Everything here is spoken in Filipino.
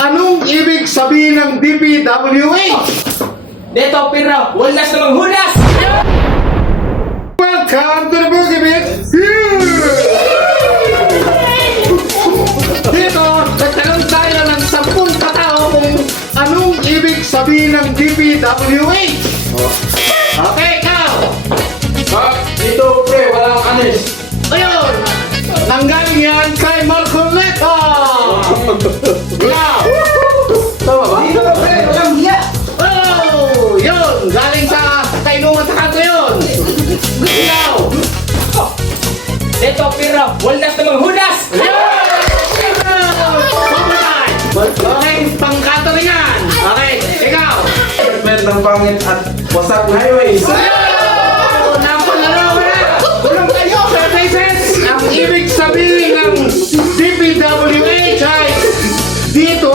anong ibig sabihin ng DPWH? Dito, pero walas namang hudas! Welcome to the Boogie Bit! Dito, nagtanong tayo ng 10 katao kung anong ibig sabihin ng DPWH. Okay, ikaw! Dito, pre, walang anis. Ayun! Nanggaling yan kay Marcoleta! Ikaw! Tama ba? Dito, pre, walang hiya. Oh! Yun! Galing sa kainuman sa kanto yun! Ikaw! Dito, pero walas namang hudas! Okay, pangkanto rin yan! Okay, ikaw! Treatment ng pangit at wasak na highways. Walang kayo, services! Ang ibig sabihin ng DPWH ay dito,